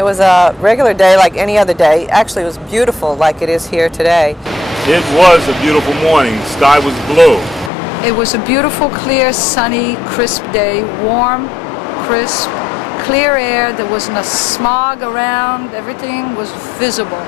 It was a regular day like any other day. Actually, it was beautiful like it is here today. It was a beautiful morning. The sky was blue. It was a beautiful, clear, sunny, crisp day. Warm, crisp, clear air. There wasn't a smog around. Everything was visible.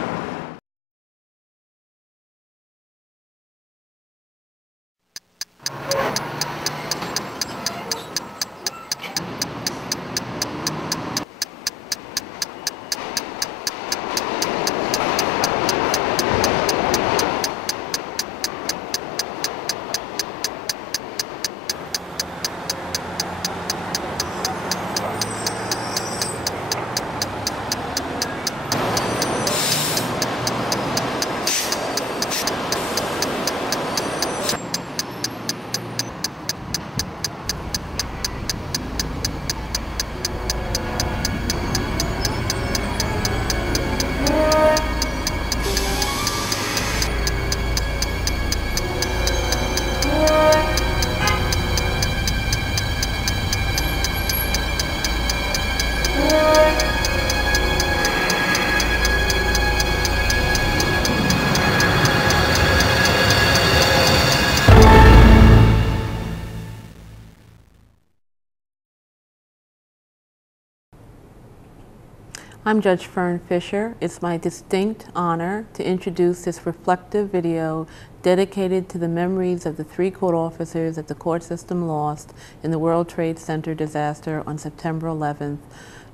I'm Judge Fern Fisher. It's my distinct honor to introduce this reflective video dedicated to the memories of the 3 court officers that the court system lost in the World Trade Center disaster on September 11th,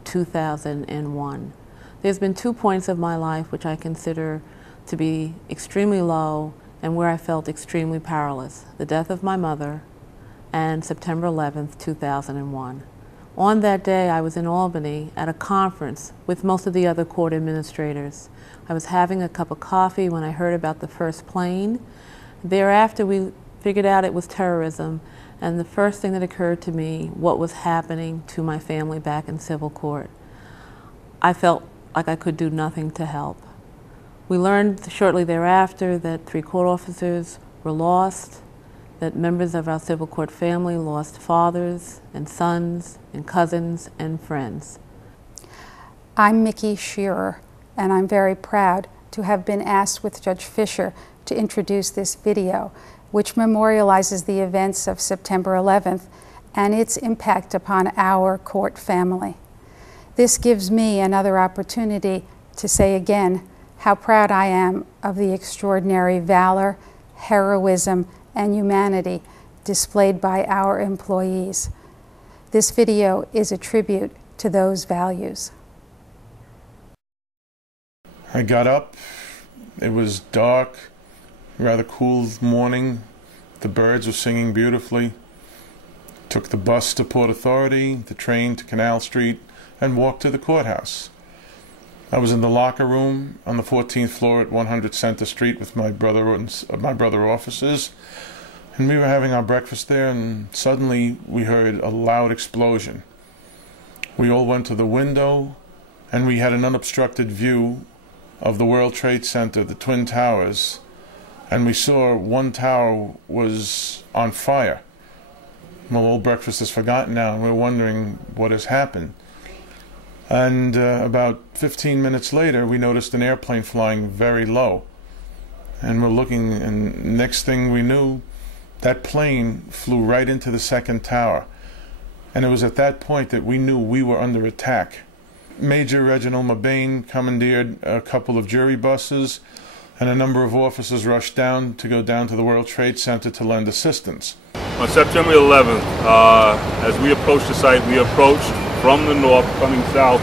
2001. There's been 2 points of my life which I consider to be extremely low and where I felt extremely powerless: the death of my mother and September 11th, 2001. On that day, I was in Albany at a conference with most of the other court administrators. I was having a cup of coffee when I heard about the first plane. Thereafter, we figured out it was terrorism, and the first thing that occurred to me, what was happening to my family back in civil court. I felt like I could do nothing to help. We learned shortly thereafter that 3 court officers were lost, that members of our civil court family lost fathers and sons and cousins and friends. I'm Mickey Shearer, and I'm very proud to have been asked with Judge Fisher to introduce this video, which memorializes the events of September 11th and its impact upon our court family. This gives me another opportunity to say again how proud I am of the extraordinary valor, heroism, and humanity displayed by our employees. This video is a tribute to those values. I got up. It was dark, rather cool morning. The birds were singing beautifully. Took the bus to Port Authority, the train to Canal Street, and walked to the courthouse. I was in the locker room on the 14th floor at 100 Center Street with my brother officers, and we were having our breakfast there, and suddenly we heard a loud explosion. We all went to the window, and we had an unobstructed view of the World Trade Center, the Twin Towers, and we saw one tower was on fire. Well, all breakfast is forgotten now, and we're wondering what has happened. And about 15 minutes later, we noticed an airplane flying very low. And we're looking, and next thing we knew, that plane flew right into the second tower. And it was at that point that we knew we were under attack. Major Reginald Mabane commandeered a couple of jury buses, and a number of officers rushed down to go down to the World Trade Center to lend assistance. On September 11th, as we approached the site, we approached from the north, coming south,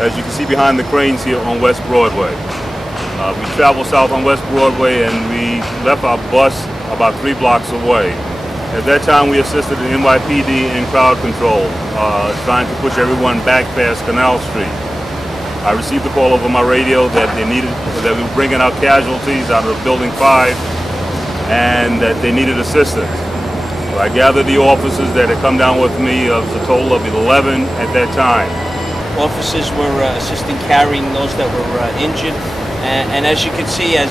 as you can see behind the cranes here on West Broadway. We traveled south on West Broadway, and we left our bus about 3 blocks away. At that time, we assisted the NYPD in crowd control, trying to push everyone back past Canal Street. I received a call over my radio that we were bringing out casualties out of Building 5, and that they needed assistance. So I gathered the officers that had come down with me. It was a total of 11 at that time. Officers were assisting carrying those that were injured, and as you can see, as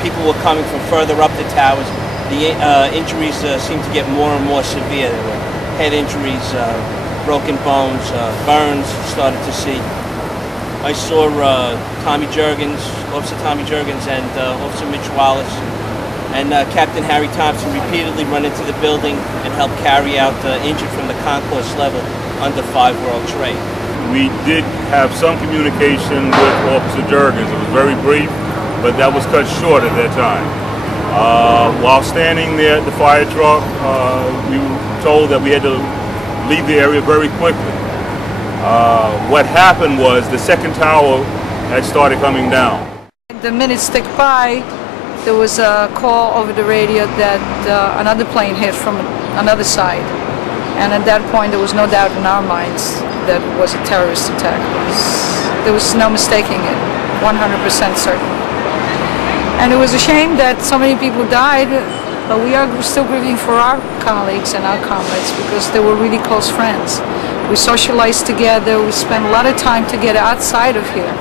people were coming from further up the towers, the injuries seemed to get more and more severe. There were head injuries, broken bones, burns, started to see. I saw Tommy Juergens, Officer Tommy Juergens, and Officer Mitch Wallace, and Captain Harry Thompson repeatedly run into the building and help carry out the injured from the concourse level under 5 World Trade. We did have some communication with Officer Juergens. It was very brief, but that was cut short at that time. While standing there at the fire truck, we were told that we had to leave the area very quickly. What happened was the second tower had started coming down. The minutes ticked by, there was a call over the radio that another plane hit from another side. And at that point there was no doubt in our minds that it was a terrorist attack. There was no mistaking it, 100% certain. And it was a shame that so many people died, but we are still grieving for our colleagues and our comrades because they were really close friends. We socialized together, we spent a lot of time together outside of here.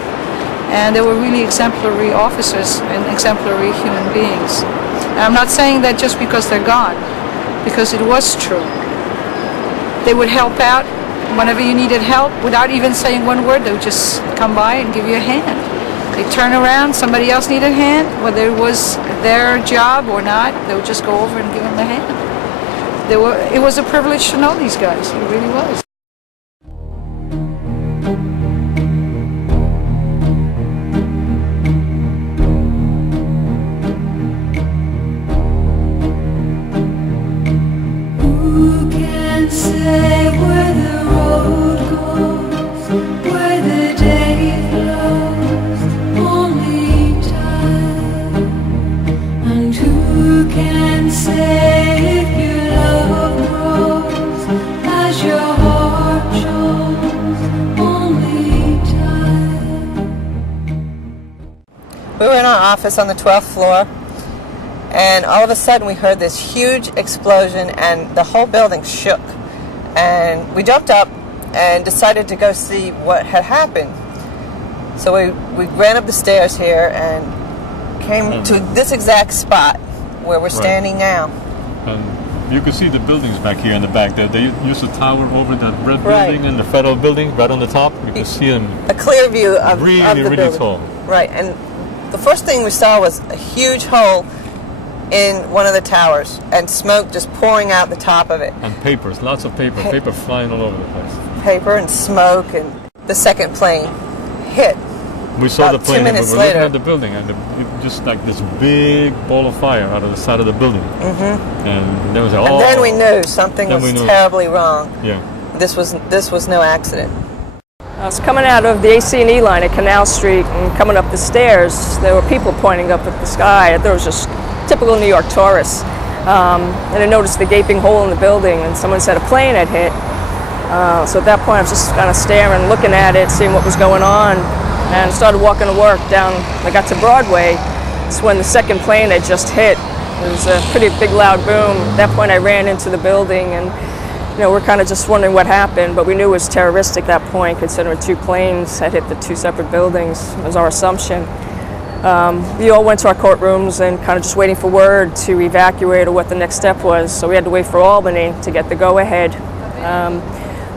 And they were really exemplary officers and exemplary human beings. And I'm not saying that just because they're gone, because it was true. They would help out whenever you needed help without even saying one word. They would just come by and give you a hand. They'd turn around, somebody else needed a hand, whether it was their job or not, they would just go over and give them a hand. It was a privilege to know these guys, it really was. Who can say where the road goes, where the day flows, only time? And who can say if your love grows as your heart shows, only time? We were in our office on the 12th floor, and all of a sudden we heard this huge explosion and the whole building shook. And we jumped up and decided to go see what had happened. So we ran up the stairs here and came to this exact spot where we're standing now. And you can see the buildings back here in the back there. They used to tower over that red building and the federal building right on the top. You can see them. A clear view of really, of the really building. tall. Right, and the first thing we saw was a huge hole in one of the towers and smoke just pouring out the top of it. And papers, lots of paper, paper flying all over the place. Paper and smoke, and the second plane hit. We saw about the plane, 2 but minutes we're later. looking at the building, and it just like this big ball of fire out of the side of the building. And then we said, And then we knew something was terribly wrong. Yeah. This was no accident. I was coming out of the AC&E line at Canal Street and coming up the stairs. There were people pointing up at the sky. I thought it was just typical New York tourists. And I noticed the gaping hole in the building, and someone said a plane had hit. So at that point I was just kind of staring, looking at it, seeing what was going on, and started walking to work down. I got to Broadway. It's when the second plane had just hit. It was a pretty big loud boom. At that point I ran into the building, and we're kind of just wondering what happened, but we knew it was terroristic at that point, considering 2 planes had hit the 2 separate buildings, was our assumption. We all went to our courtrooms and kind of just waiting for word to evacuate or what the next step was. So we had to wait for Albany to get the go-ahead.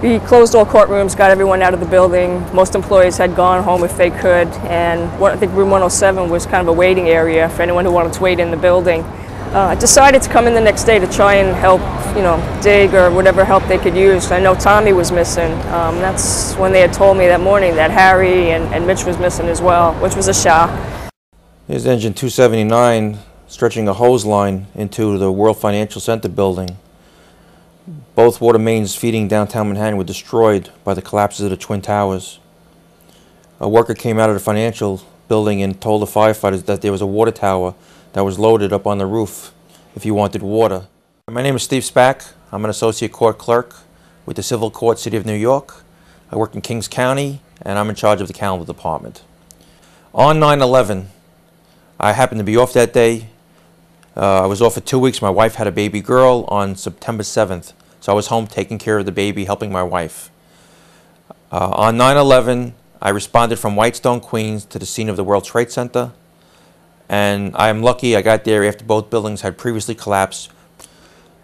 We closed all courtrooms, got everyone out of the building. Most employees had gone home if they could, and I think room 107 was kind of a waiting area for anyone who wanted to wait in the building. I decided to come in the next day to try and help, dig or whatever help they could use. I know Tommy was missing. That's when they had told me that morning that Harry and Mitch was missing as well, which was a shock. Here's engine 279 stretching a hose line into the World Financial Center building. Both water mains feeding downtown Manhattan were destroyed by the collapses of the Twin Towers. A worker came out of the financial building and told the firefighters that there was a water tower that was loaded up on the roof if you wanted water. My name is Steve Spack. I'm an associate court clerk with the Civil Court City of New York. I work in Kings County, and I'm in charge of the calendar department. On 9/11, I happened to be off that day. I was off for 2 weeks. My wife had a baby girl on September 7th, so I was home taking care of the baby, helping my wife. On 9/11, I responded from Whitestone, Queens to the scene of the World Trade Center, and I am lucky I got there after both buildings had previously collapsed.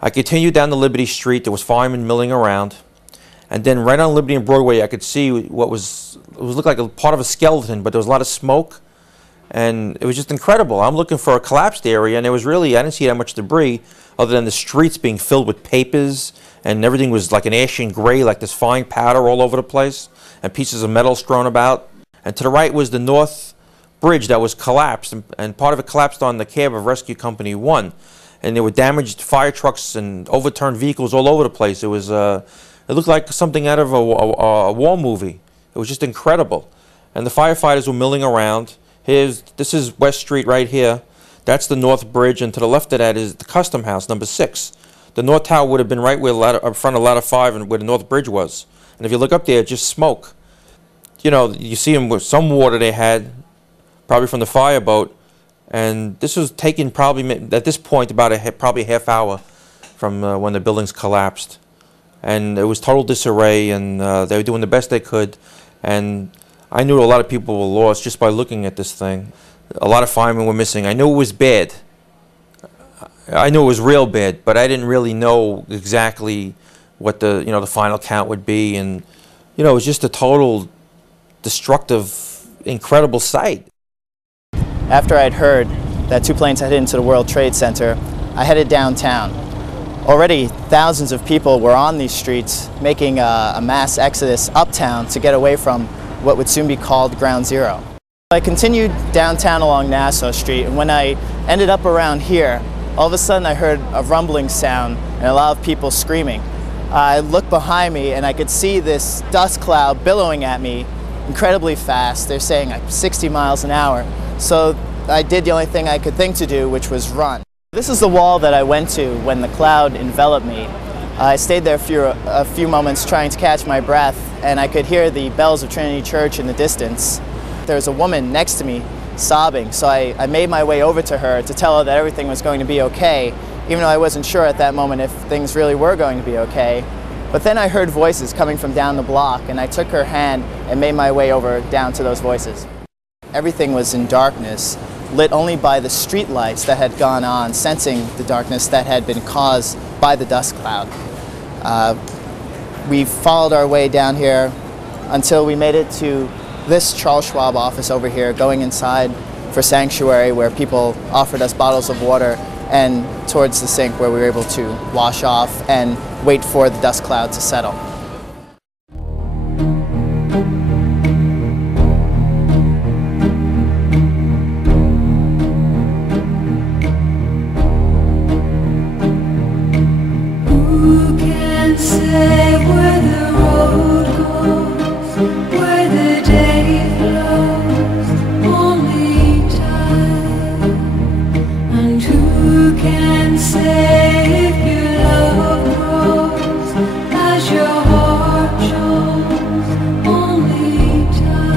I continued down the Liberty Street. There was firemen milling around, And then right on Liberty and Broadway, I could see what looked like a part of a skeleton, but there was a lot of smoke. And it was just incredible. I'm looking for a collapsed area, and there was really, I didn't see that much debris other than the streets being filled with papers, and everything was like an ashen gray, like this fine powder all over the place, and pieces of metal strewn about. And to the right was the North Bridge that was collapsed, and part of it collapsed on the cab of Rescue Company 1. And there were damaged fire trucks and overturned vehicles all over the place. It was, it looked like something out of a war movie. It was just incredible. And the firefighters were milling around. This is West Street right here. That's the North Bridge, and to the left of that is the Custom House, number 6. The North Tower would have been right where up front of Ladder 5 and where the North Bridge was. And if you look up there, it's just smoke. You know, you see them with some water they had, probably from the fireboat. And this was taken probably, at this point, about probably a half hour from when the buildings collapsed. And it was total disarray, and they were doing the best they could. And I knew a lot of people were lost just by looking at this thing. A lot of firemen were missing. I knew it was bad. I knew it was real bad, but I didn't really know exactly what the final count would be. And it was just a total destructive, incredible sight. After I'd heard that 2 planes had hit into the World Trade Center, I headed downtown. Already thousands of people were on these streets making a mass exodus uptown to get away from what would soon be called Ground Zero. I continued downtown along Nassau Street, and when I ended up around here, all of a sudden I heard a rumbling sound and a lot of people screaming. I looked behind me and I could see this dust cloud billowing at me incredibly fast. They're saying like 60 miles an hour. So I did the only thing I could think to do, which was run. This is the wall that I went to when the cloud enveloped me. I stayed there for a few moments trying to catch my breath, and I could hear the bells of Trinity Church in the distance. There was a woman next to me sobbing, so I made my way over to her to tell her that everything was going to be okay, even though I wasn't sure at that moment if things really were going to be okay. But then I heard voices coming from down the block, and I took her hand and made my way over down to those voices. Everything was in darkness, lit only by the street lights that had gone on, sensing the darkness that had been caused by the dust cloud. We followed our way down here until we made it to this Charles Schwab office over here, going inside for sanctuary where people offered us bottles of water, and towards the sink where we were able to wash off and wait for the dust cloud to settle. Who can say where the road goes, where the day flows? Only time. And who can say if your love grows as your heart shows? Only time.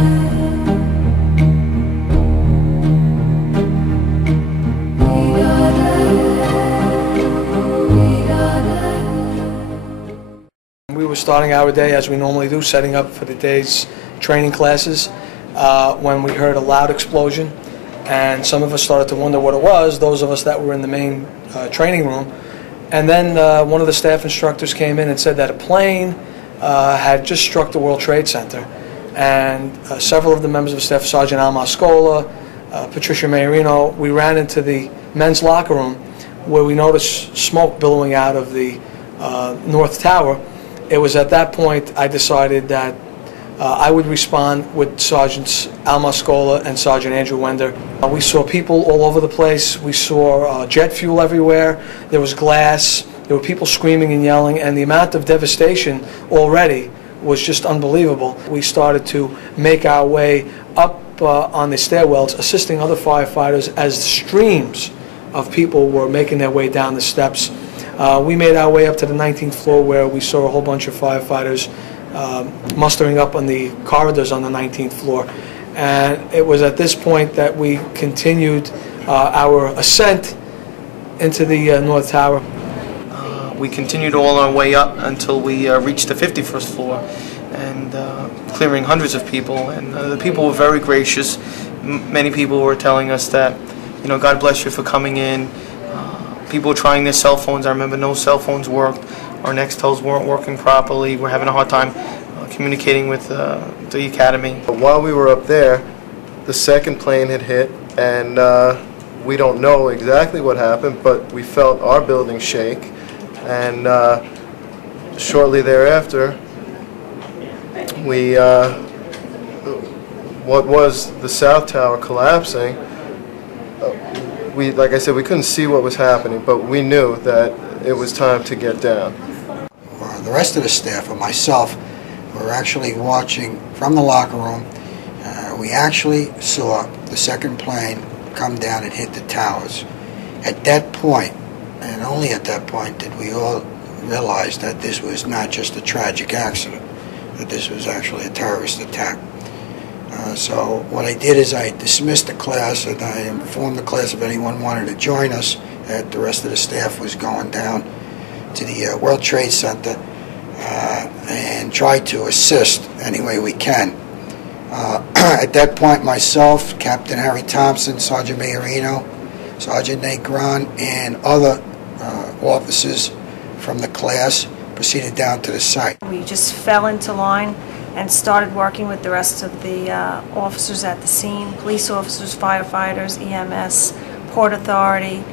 We were starting our day as we normally do, setting up for the day's training classes, when we heard a loud explosion, and some of us started to wonder what it was, those of us that were in the main training room. And then one of the staff instructors came in and said that a plane had just struck the World Trade Center, and several of the members of staff, Sergeant Al Mascola, Patricia Maiorino, we ran into the men's locker room where we noticed smoke billowing out of the North Tower. It was at that point I decided that I would respond with Sergeants Al Mascola and Sergeant Andrew Wender. We saw people all over the place. We saw jet fuel everywhere. There was glass. There were people screaming and yelling, and the amount of devastation already was just unbelievable. We started to make our way up on the stairwells, assisting other firefighters as streams of people were making their way down the steps. We made our way up to the 19th floor, where we saw a whole bunch of firefighters mustering up on the corridors on the 19th floor. And it was at this point that we continued our ascent into the North Tower. We continued all our way up until we reached the 51st floor, and clearing hundreds of people. And the people were very gracious. Many people were telling us that, God bless you for coming in. People were trying their cell phones. I remember no cell phones worked. our Nextels weren't working properly. We're having a hard time communicating with the academy. While we were up there, the second plane had hit, and we don't know exactly what happened, but we felt our building shake, and shortly thereafter, we what was the South Tower collapsing. Like I said, we couldn't see what was happening, but we knew that it was time to get down. The rest of the staff and myself were actually watching from the locker room. We actually saw the second plane come down and hit the towers. At that point, and only at that point, did we all realize that this was not just a tragic accident, that this was actually a terrorist attack. So what I did is I dismissed the class, and I informed the class if anyone wanted to join us, that the rest of the staff was going down to the World Trade Center and try to assist any way we can. At that point, myself, Captain Harry Thompson, Sergeant Majorino, Sergeant Nate Grahn, and other officers from the class proceeded down to the site. We just fell into line and started working with the rest of the officers at the scene, police officers, firefighters, EMS, Port Authority,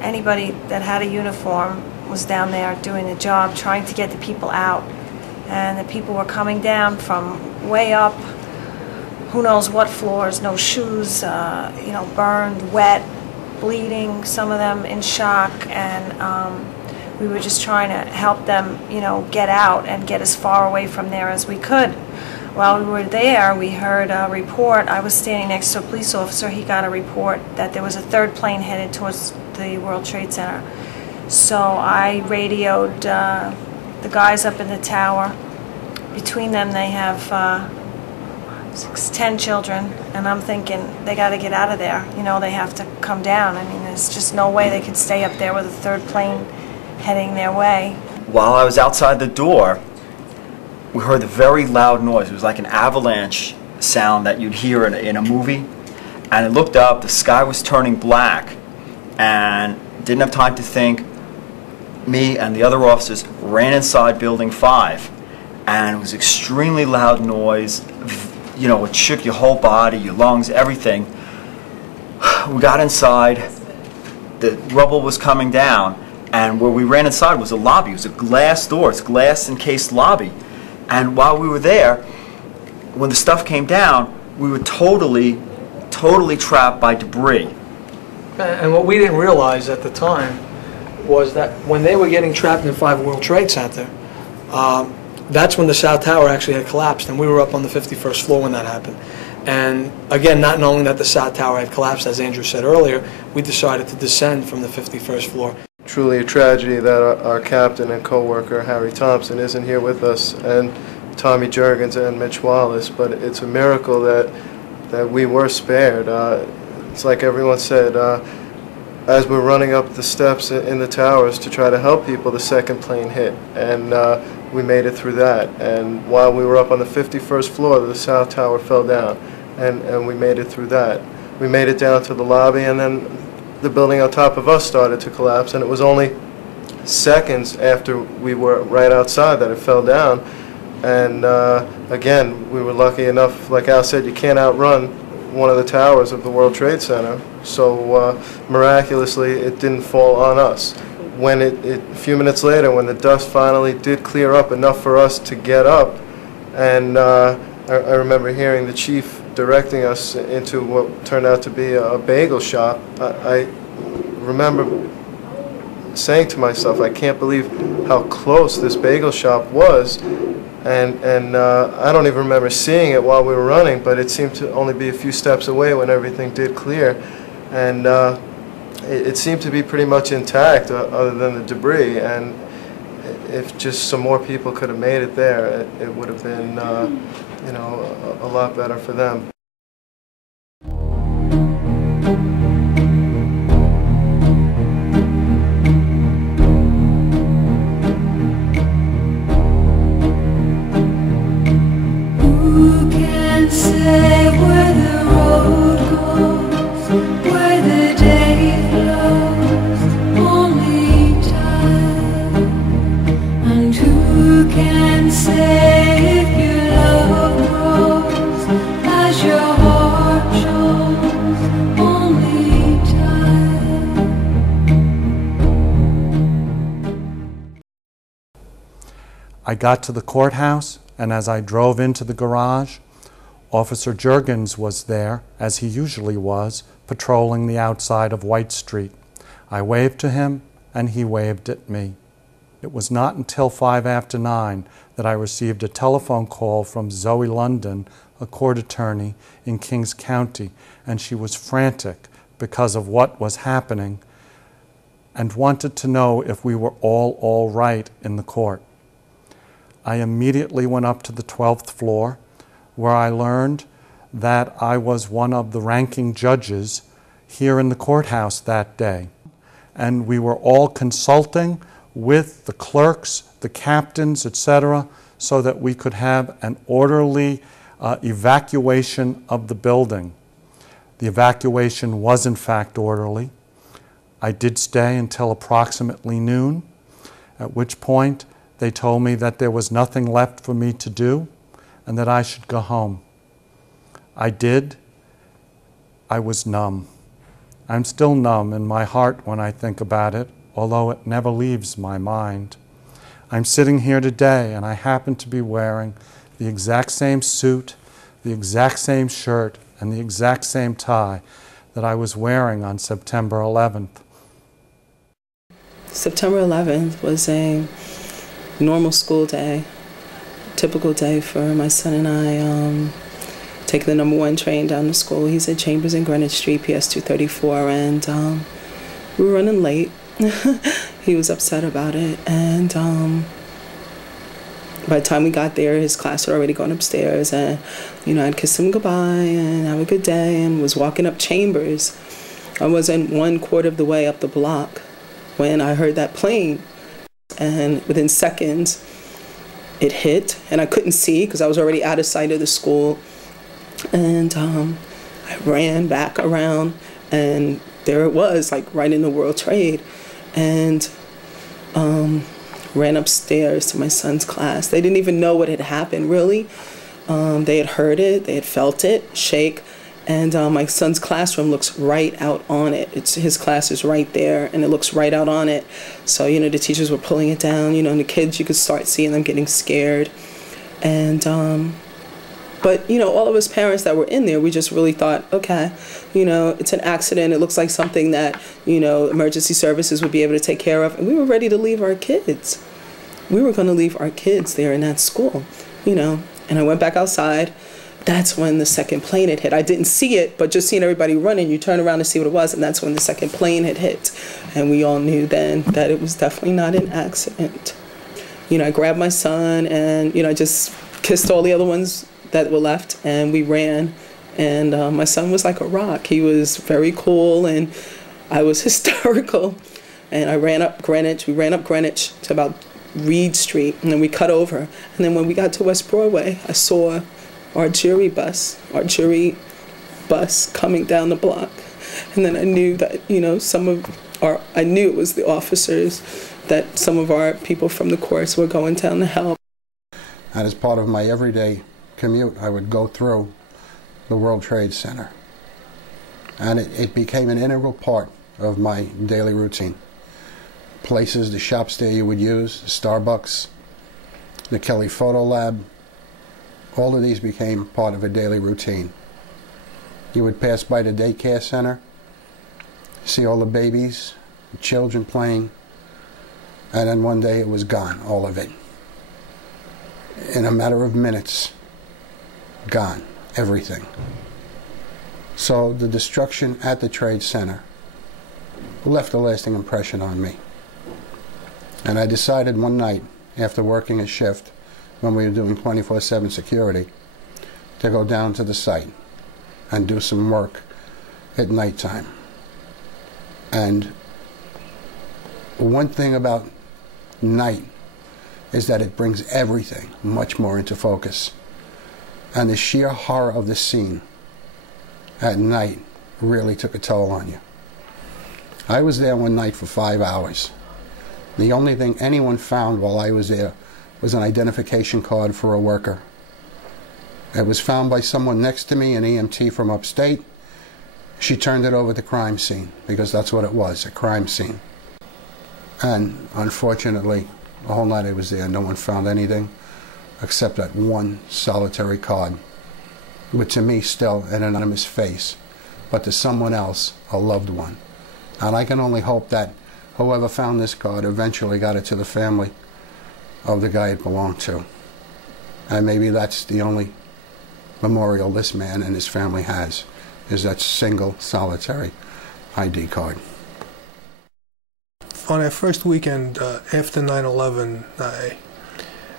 anybody that had a uniform was down there doing the job, trying to get the people out. And the people were coming down from way up, who knows what floors, no shoes, you know, burned, wet, bleeding, some of them in shock, and we were just trying to help them, you know, get out and get as far away from there as we could. While we were there, we heard a report. I was standing next to a police officer. He got a report that there was a third plane headed towards the World Trade Center. So I radioed the guys up in the tower. Between them, they have 10 children, and I'm thinking they got to get out of there. You know, they have to come down. I mean, there's just no way they could stay up there with a third plane heading their way. While I was outside the door, we heard a very loud noise. It was like an avalanche sound that you'd hear in a movie. And I looked up, the sky was turning black, and didn't have time to think. Me and the other officers ran inside Building 5, and it was extremely loud noise. You know, it shook your whole body, your lungs, everything. We got inside, the rubble was coming down, and where we ran inside was a lobby. It was a glass door, it's a glass-encased lobby. And while we were there, when the stuff came down, we were totally trapped by debris. And what we didn't realize at the time was that when they were getting trapped in 5 World Trade Center, that's when the South Tower actually had collapsed, and we were up on the 51st floor when that happened. And again, not knowing that the South Tower had collapsed, as Andrew said earlier, we decided to descend from the 51st floor. Truly a tragedy that our captain and co-worker Harry Thompson isn't here with us, and Tommy Juergens and Mitch Wallace, but it's a miracle that we were spared. It's like everyone said, as we're running up the steps in the towers to try to help people, the second plane hit, and we made it through that. And while we were up on the 51st floor, the South Tower fell down, and we made it through that. We made it down to the lobby, and then the building on top of us started to collapse, and it was only seconds after we were right outside that it fell down. And again, we were lucky enough, like Al said, you can't outrun one of the towers of the World Trade Center, so miraculously it didn't fall on us. When a few minutes later, when the dust finally did clear up enough for us to get up, and I remember hearing the chief directing us into what turned out to be a bagel shop, I remember saying to myself, I can't believe how close this bagel shop was. And I don't even remember seeing it while we were running, but it seemed to only be a few steps away when everything did clear. And it seemed to be pretty much intact other than the debris. And if just some more people could have made it there, it would have been you know, a lot better for them. Who can say where the road goes, where the day flows? Only time. I got to the courthouse, and as I drove into the garage, Officer Juergens was there, as he usually was, patrolling the outside of White Street. I waved to him, and he waved at me. It was not until 5 after 9 that I received a telephone call from Zoe London, a court attorney in Kings County, and she was frantic because of what was happening and wanted to know if we were all right in the court. I immediately went up to the 12th floor, where I learned that I was one of the ranking judges here in the courthouse that day. And we were all consulting with the clerks, the captains, etc., so that we could have an orderly evacuation of the building. The evacuation was in fact orderly. I did stay until approximately noon, at which point they told me that there was nothing left for me to do and that I should go home. I did. I was numb. I'm still numb in my heart when I think about it, although it never leaves my mind. I'm sitting here today and I happen to be wearing the exact same suit, the exact same shirt, and the exact same tie that I was wearing on September 11th. September 11th was a normal school day, typical day for my son and I. Taking the number 1 train down to school. He's at Chambers and Greenwich Street, PS 234, and we were running late. He was upset about it, and by the time we got there, his class had already gone upstairs, and I'd kissed him goodbye and have a good day, and was walking up Chambers. I wasn't 1/4 of the way up the block when I heard that plane, and within seconds it hit, and I couldn't see because I was already out of sight of the school. And I ran back around, and there it was, like right in the World Trade, and ran upstairs to my son's class. They didn't even know what had happened, really. They had heard it, they had felt it shake, and my son's classroom looks right out on it. His class is right there, and it looks right out on it. So, the teachers were pulling it down, and the kids, you could start seeing them getting scared. And but, all of us parents that were in there, we just really thought, okay, it's an accident. It looks like something that, emergency services would be able to take care of. And we were ready to leave our kids. We were going to leave our kids there in that school, And I went back outside. That's when the second plane had hit. I didn't see it, but just seeing everybody running, you turn around to see what it was, and that's when the second plane had hit. And we all knew then that it was definitely not an accident. I grabbed my son, and, I just kissed all the other ones that were left, and we ran, and my son was like a rock. He was very cool, and I was hysterical, and I ran up Greenwich. We ran up Greenwich to about Reed Street, and then we cut over, and then when we got to West Broadway, I saw our jury bus coming down the block, and then I knew that I knew it was the officers, that some of our people from the courts were going down to help. And as part of my everyday commute, I would go through the World Trade Center, and it became an integral part of my daily routine. Places, the shops there you would use, the Starbucks, the Kelly Photo Lab, all of these became part of a daily routine. You would pass by the daycare center, see all the babies, the children playing, and then one day it was gone, all of it. In a matter of minutes, gone, everything. So the destruction at the Trade Center left a lasting impression on me. And I decided one night, after working a shift, when we were doing 24/7 security, to go down to the site and do some work at nighttime. And one thing about night is that it brings everything much more into focus. And the sheer horror of the scene at night really took a toll on you. I was there one night for 5 hours. The only thing anyone found while I was there was an identification card for a worker. It was found by someone next to me, an EMT from upstate. She turned it over at the crime scene, because that's what it was, a crime scene. And unfortunately, The whole night I was there, no one found anything except that one solitary card, which to me still an anonymous face, but to someone else, a loved one. And I can only hope that whoever found this card eventually got it to the family of the guy it belonged to. And maybe that's the only memorial this man and his family has, is that single solitary ID card. On that first weekend after 9/11,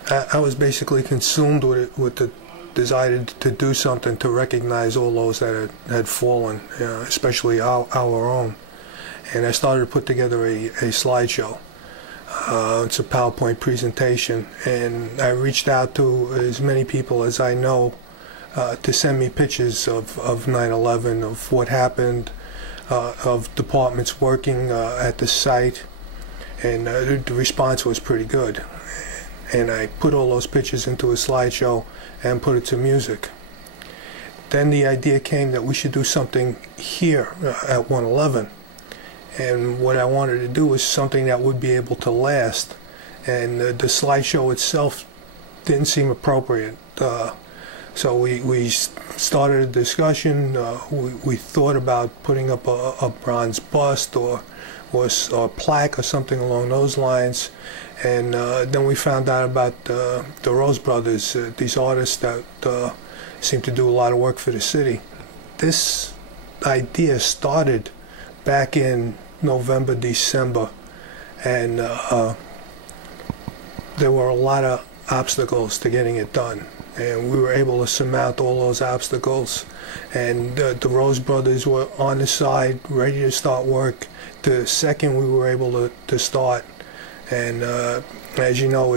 I was basically consumed with the desire to do something to recognize all those that had fallen, especially our own. And I started to put together a slideshow. It's a PowerPoint presentation, and I reached out to as many people as I know to send me pictures of 9/11, of what happened, of departments working at the site, and the response was pretty good. And I put all those pictures into a slideshow and put it to music. Then the idea came that we should do something here at 111. And what I wanted to do was something that would be able to last. And the slideshow itself didn't seem appropriate. So we started a discussion. We thought about putting up a bronze bust or a plaque or something along those lines. And then we found out about the Rose Brothers, these artists that seem to do a lot of work for the city. This idea started back in November, December, and there were a lot of obstacles to getting it done. And we were able to surmount all those obstacles. And the Rose Brothers were on the side, ready to start work the second we were able to start. And as you know,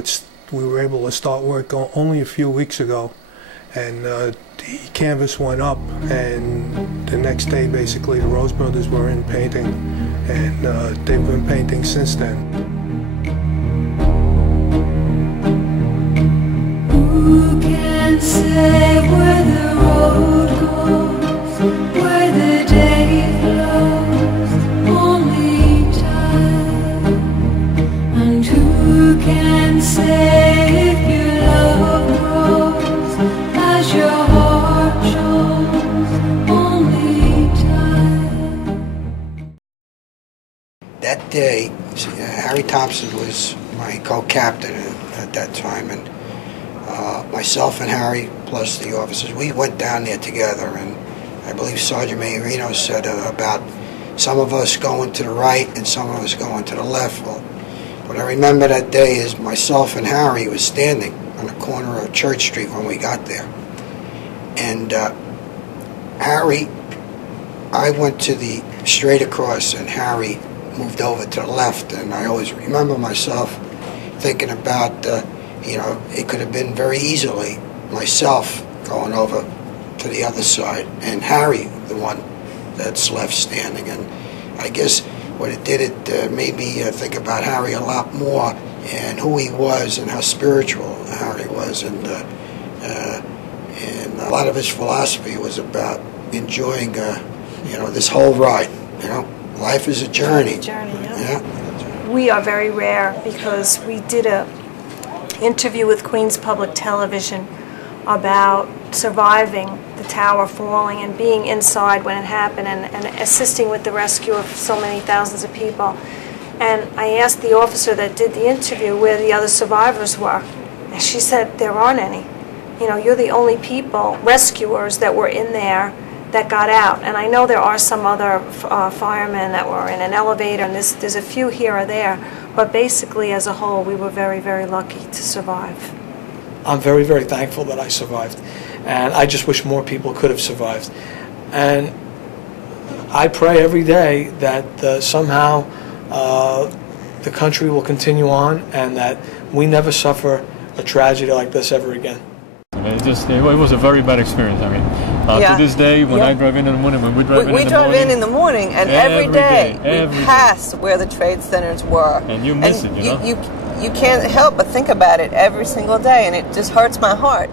we were able to start work only a few weeks ago. And the canvas went up, and the next day, basically, the Rose Brothers were in painting. And they've been painting since then. Who can say where the road goes, where the day flows, only time. And who can say if your love grows as your heart shows, only time. That day, Harry Thompson was my co-captain at that time, and myself and Harry, plus the officers, we went down there together, and I believe Sergeant Mayorino said about some of us going to the right and some of us going to the left. Well, what I remember that day is myself and Harry was standing on the corner of Church Street when we got there. And Harry, I went to the straight across, and Harry moved over to the left, and I always remember myself thinking about it could have been very easily myself going over to the other side, and Harry, the one that's left standing. And I guess what it did, it made me think about Harry a lot more, and who he was, and how spiritual Harry was, and a lot of his philosophy was about enjoying, this whole ride. Life is a journey. It's a journey, yeah. We are very rare because we did a interview with Queens Public Television about surviving the tower falling and being inside when it happened, and assisting with the rescue of so many thousands of people. And I asked the officer that did the interview where the other survivors were, and she said there aren't any. You're the only people, rescuers, that were in there that got out. And I know there are some other firemen that were in an elevator, and there's a few here or there. But basically, as a whole, we were very, very lucky to survive. I'm very, very thankful that I survived. And I just wish more people could have survived. And I pray every day that somehow the country will continue on, and that we never suffer a tragedy like this ever again. It was a very bad experience. I mean, to this day, when I drive in the morning, when we drive in the morning, and every day we pass where the trade centers were. And you miss it, You can't help but think about it every single day, and it just hurts my heart.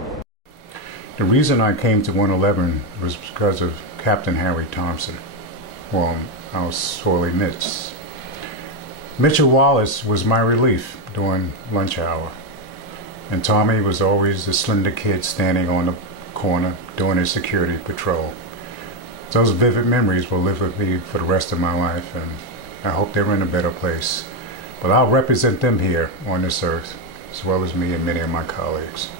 The reason I came to 111 was because of Captain Harry Thompson, whom I was sorely missed. Mitchell Wallace was my relief during lunch hour. And Tommy was always the slender kid standing on the corner doing his security patrol. Those vivid memories will live with me for the rest of my life, and I hope they're in a better place. But I'll represent them here on this earth, as well as me and many of my colleagues.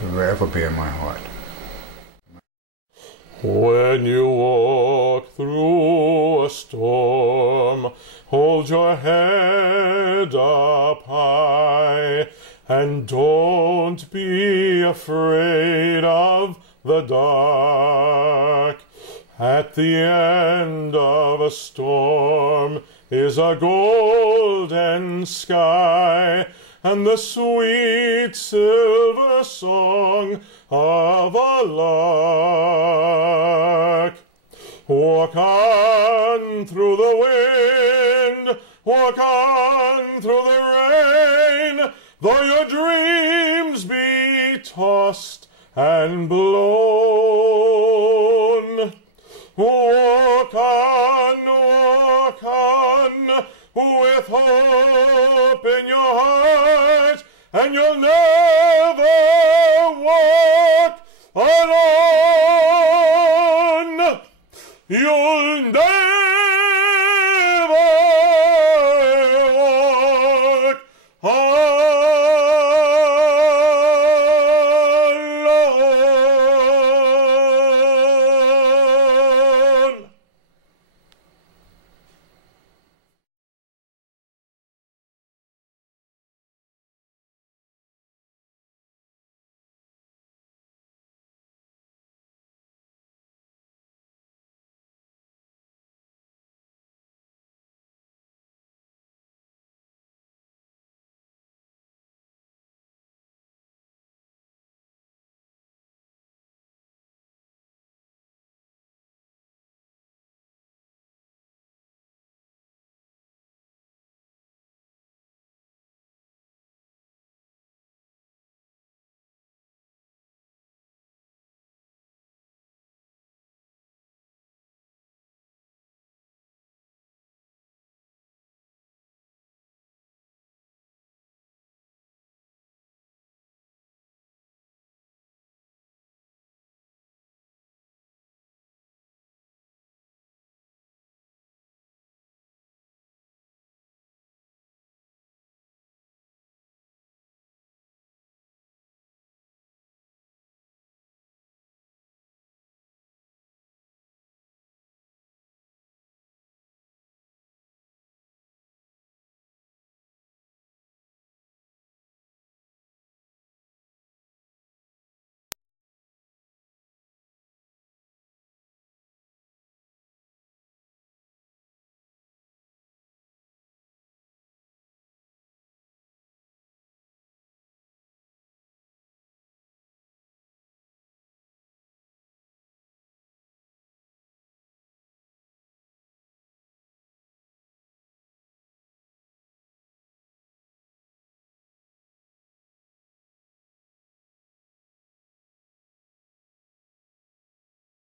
They'll forever be in my heart. When you walk through a storm, hold your head up high, and don't be afraid of the dark. At the end of a storm is a golden sky, and the sweet silver song of a lark. Walk on through the wind, walk on through the rain, though your dreams be tossed and blown. Walk on, with hope in your heart, and you'll never